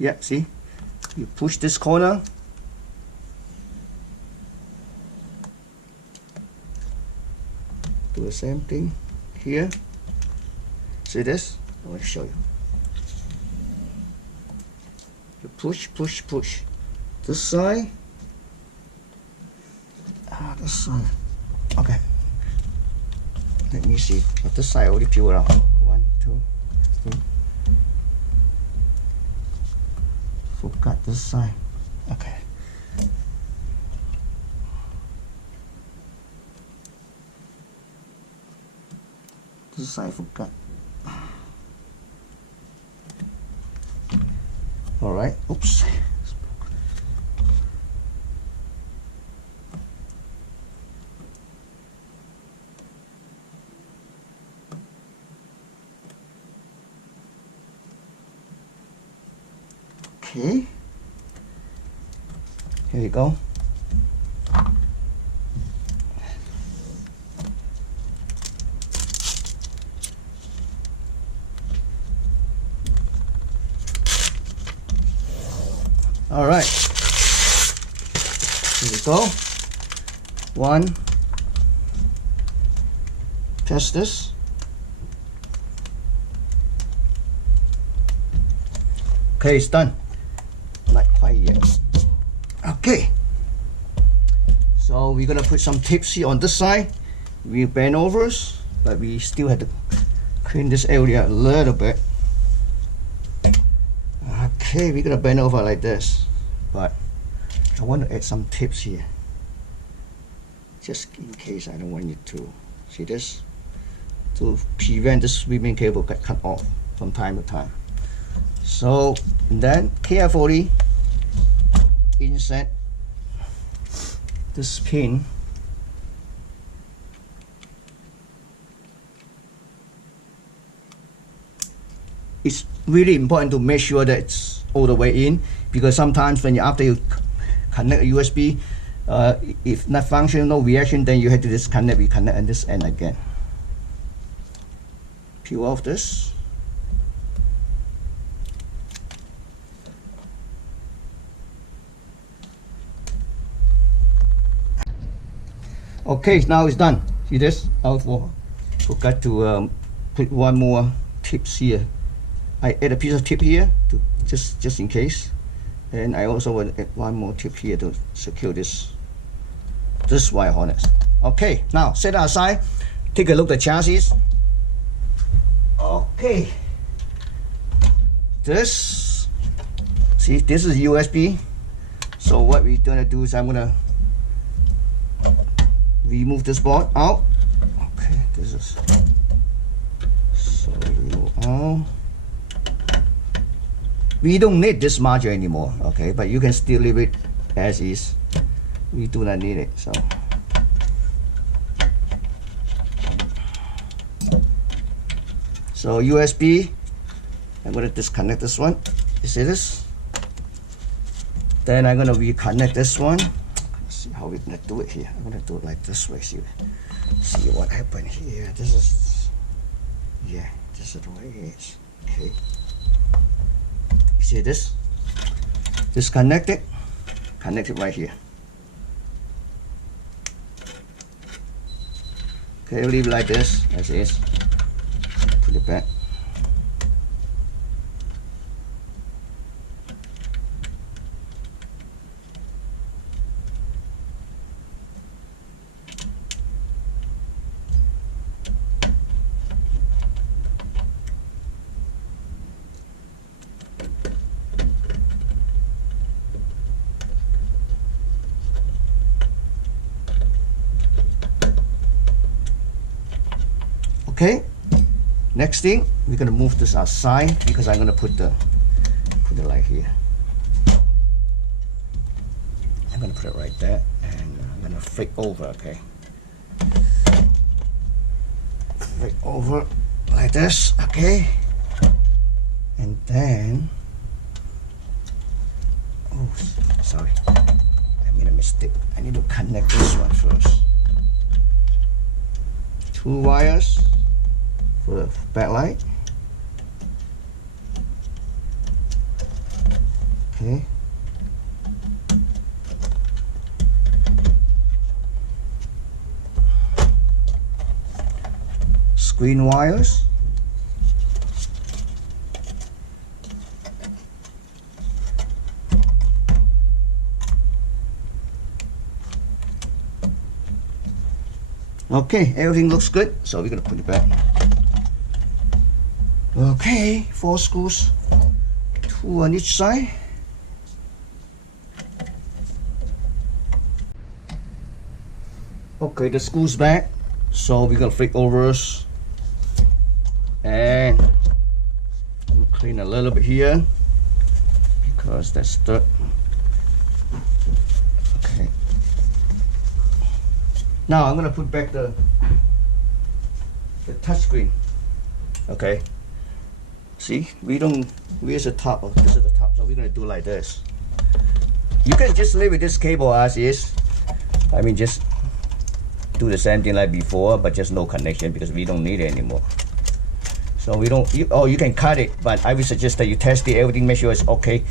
Yeah, see? You push this corner. Do the same thing here. See this? I want to show you. You push, push, push. This side. This side. Okay. Let me see. But this side already peeled out. 1, 2, 3. Forgot this side. Okay. This side forgot. All right. Oops. Okay. Here you go. All right. Here we go. 1. Test this. Okay, it's done. Not quite yet. Okay. So we're gonna put some tips here on this side. We bend over, but we still have to clean this area a little bit. Okay, we're gonna bend over like this, but I want to add some tips here, just in case I don't want you to see this, to prevent the swimming cable get cut off from time to time. So then carefully insert this pin . It's really important to make sure that it's all the way in, because sometimes when after you connect a USB, if not functional, no reaction, then you have to disconnect, reconnect at this end again. Peel off this. Okay, now it's done. See this? I forgot to put one more tips here. I add a piece of tip here to just in case, and I also want to add one more tip here to secure this wire harness. Okay, now set that aside. Take a look at the chassis. Okay, this is USB. So what we're gonna do is I'm gonna remove this board out. Okay, this is so remove out. We don't need this module anymore, okay, but you can still leave it as is. We do not need it, so USB, I'm going to disconnect this one. You see this? Then I'm going to reconnect this one. Let's see how we're going to do it here. I'm going to do it like this way. See what happened here. This is the way it is. Okay. See this? Disconnect it. Connect it right here. Okay, leave it like this, as is. Put it back. Okay, next thing, we're gonna move this aside because I'm gonna put the light here. I'm gonna put it right there, and I'm gonna flick over. Okay, flick over like this. Okay, and then sorry, I made a mistake. I need to connect this one first. 2 wires for the backlight. Okay. Screen wires. Okay, everything looks good, so we're gonna put it back. Okay, 4 screws, 2 on each side. Okay, the screws back, so we're gonna flip over and I'm gonna clean a little bit here because that's dirt. Okay. Now I'm gonna put back the touch screen. Okay. See, where's the top? Oh, this is the top, so we're gonna do like this. You can just leave with this cable as is. I mean, just do the same thing like before, but just no connection because we don't need it anymore. So we don't, you can cut it, but I would suggest that you test it, everything, make sure it's okay,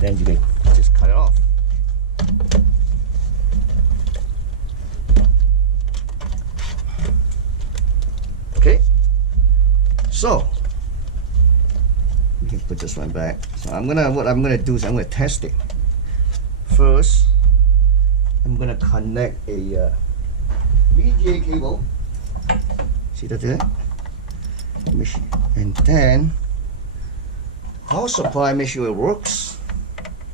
then you can just cut it off. Okay, so you can put this one back. So what I'm gonna do is I'm gonna test it. First, I'm gonna connect a VGA cable. See that there? And then power supply, make sure it works.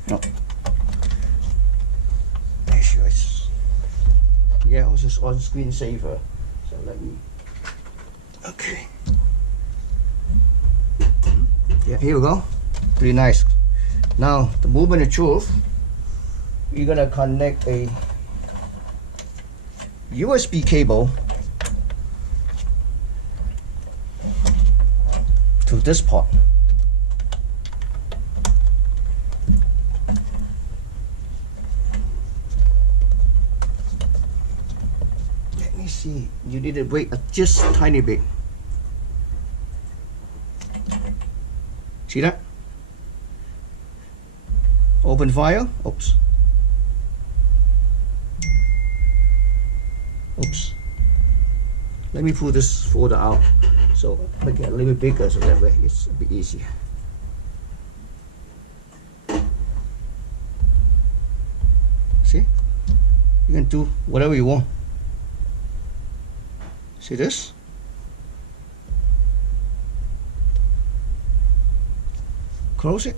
No. Make sure it's, yeah, also it's on screen saver. So let me, okay. Yeah, here we go. Pretty nice. Now the movement of truth, you're gonna connect a USB cable to this part. Let me see. You need to wait just a tiny bit. See that? Open file. Oops. Oops. Let me pull this folder out. So make it a little bit bigger so that way it's a bit easier. See? You can do whatever you want. See this? Close it.